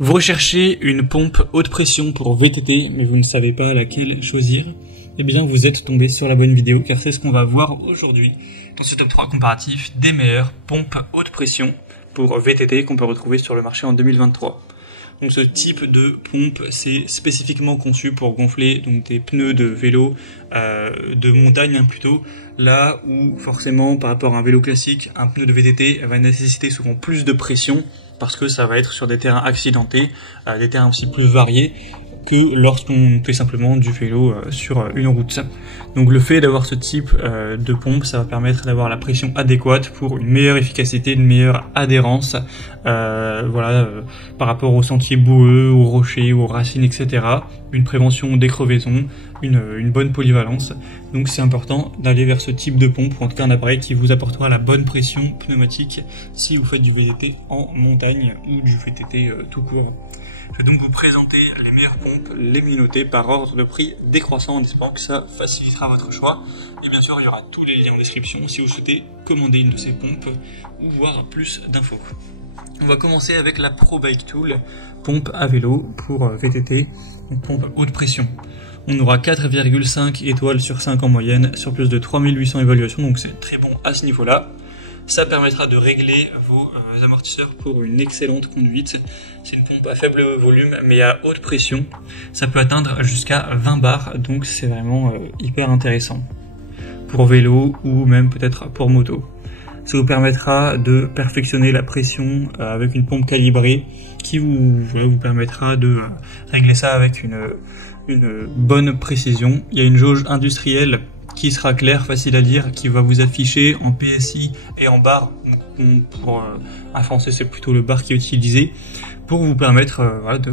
Vous recherchez une pompe haute pression pour VTT, mais vous ne savez pas laquelle choisir? Eh bien, vous êtes tombé sur la bonne vidéo, car c'est ce qu'on va voir aujourd'hui dans ce top 3 comparatif des meilleures pompes haute pression pour VTT qu'on peut retrouver sur le marché en 2023. Donc ce type de pompe, c'est spécifiquement conçu pour gonfler donc des pneus de vélo, de montagne plutôt, là où forcément par rapport à un vélo classique, un pneu de VTT va nécessiter souvent plus de pression, parce que ça va être sur des terrains accidentés, des terrains aussi plus variés que lorsqu'on fait simplement du vélo sur une route. Donc le fait d'avoir ce type de pompe, ça va permettre d'avoir la pression adéquate pour une meilleure efficacité, une meilleure adhérence, par rapport aux sentiers boueux, aux rochers, aux racines, etc. Une prévention des crevaisons, une bonne polyvalence. Donc c'est important d'aller vers ce type de pompe, ou en tout cas un appareil qui vous apportera la bonne pression pneumatique si vous faites du VTT en montagne ou du VTT tout court. Je vais donc vous présenter les meilleures pompes, les minotées par ordre de prix décroissant en espérant que ça facilitera votre choix. Et bien sûr, il y aura tous les liens en description si vous souhaitez commander une de ces pompes ou voir plus d'infos. On va commencer avec la Pro Bike Tool, pompe à vélo pour VTT, une pompe haute pression. On aura 4,5 étoiles sur 5 en moyenne sur plus de 3800 évaluations, donc c'est très bon à ce niveau-là. Ça permettra de régler vos amortisseurs pour une excellente conduite. C'est une pompe à faible volume mais à haute pression. Ça peut atteindre jusqu'à 20 bars, donc c'est vraiment hyper intéressant pour vélo ou même peut-être pour moto. Ça vous permettra de perfectionner la pression avec une pompe calibrée qui vous permettra de régler ça avec une bonne précision. Il y a une jauge industrielle qui sera claire, facile à lire, qui va vous afficher en PSI et en bar. Pour un français, c'est plutôt le bar qui est utilisé pour vous permettre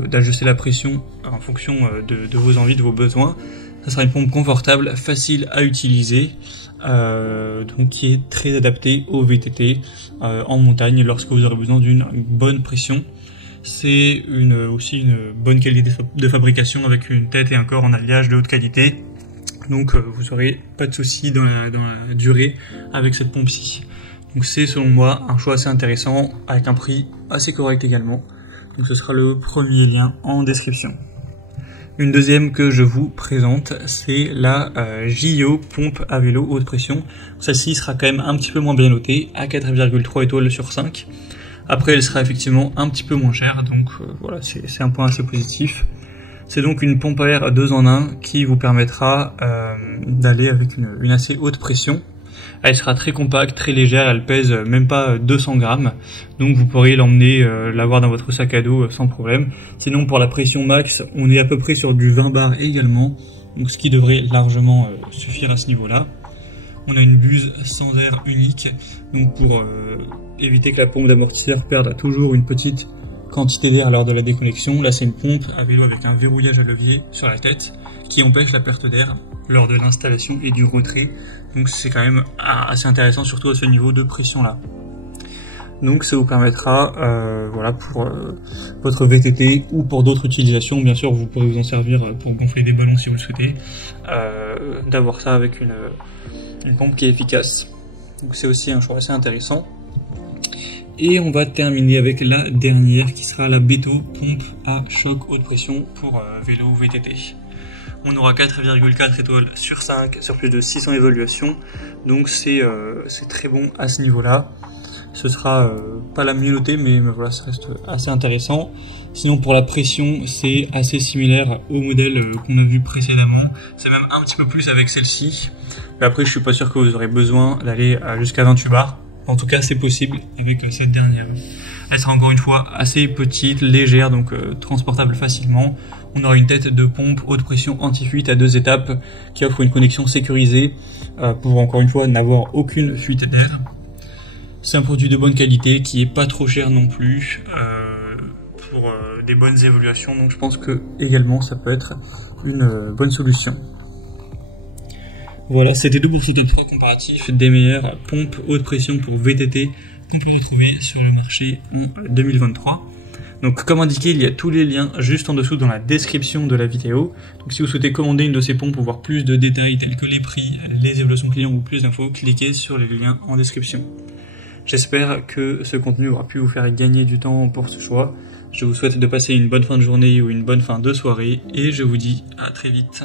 d'ajuster la pression en fonction de vos envies, de vos besoins. Ça sera une pompe confortable, facile à utiliser, donc qui est très adaptée au VTT en montagne lorsque vous aurez besoin d'une bonne pression. C'est aussi une bonne qualité de fabrication avec une tête et un corps en alliage de haute qualité. Donc vous n'aurez pas de soucis dans la durée avec cette pompe-ci. Donc c'est selon moi un choix assez intéressant avec un prix assez correct également. Donc ce sera le premier lien en description. Une deuxième que je vous présente, c'est la JO pompe à vélo haute pression. Celle-ci sera quand même un petit peu moins bien notée, à 4,3 étoiles sur 5. Après elle sera effectivement un petit peu moins chère, donc voilà, c'est un point assez positif. C'est donc une pompe à air 2 en 1 qui vous permettra d'aller avec une assez haute pression. Elle sera très compacte, très légère, elle pèse même pas 200 grammes, donc vous pourrez l'emmener, l'avoir dans votre sac à dos sans problème. Sinon pour la pression max, on est à peu près sur du 20 bars également, donc ce qui devrait largement suffire à ce niveau-là. On a une buse sans air unique, donc pour éviter que la pompe d'amortisseur perde toujours une petite quantité d'air lors de la déconnexion. Là c'est une pompe à vélo avec un verrouillage à levier sur la tête qui empêche la perte d'air lors de l'installation et du retrait, donc c'est quand même assez intéressant, surtout à ce niveau de pression là. Donc ça vous permettra pour votre VTT ou pour d'autres utilisations, bien sûr vous pourrez vous en servir pour gonfler des ballons si vous le souhaitez, d'avoir ça avec une pompe qui est efficace. Donc c'est aussi un choix assez intéressant. Et on va terminer avec la dernière qui sera la Beto pompe à choc haute pression pour vélo VTT. On aura 4,4 étoiles sur 5 sur plus de 600 évaluations, donc c'est très bon à ce niveau-là. Ce sera pas la mieux notée, mais voilà, ça reste assez intéressant. Sinon pour la pression, c'est assez similaire au modèle qu'on a vu précédemment. C'est même un petit peu plus avec celle-ci. Mais après, je suis pas sûr que vous aurez besoin d'aller jusqu'à 28 bars. En tout cas, c'est possible avec cette dernière. Elle sera encore une fois assez petite, légère, donc transportable facilement. On aura une tête de pompe haute pression anti-fuite à 2 étapes qui offre une connexion sécurisée pour encore une fois n'avoir aucune fuite d'air. C'est un produit de bonne qualité qui est pas trop cher non plus pour des bonnes évaluations. Donc je pense que également ça peut être une bonne solution. Voilà, c'était tout pour ce top 3 comparatif des meilleures pompes haute pression pour VTT qu'on peut retrouver sur le marché en 2023. Donc comme indiqué, il y a tous les liens juste en dessous dans la description de la vidéo. Donc si vous souhaitez commander une de ces pompes pour voir plus de détails tels que les prix, les évaluations clients ou plus d'infos, cliquez sur les liens en description. J'espère que ce contenu aura pu vous faire gagner du temps pour ce choix. Je vous souhaite de passer une bonne fin de journée ou une bonne fin de soirée et je vous dis à très vite.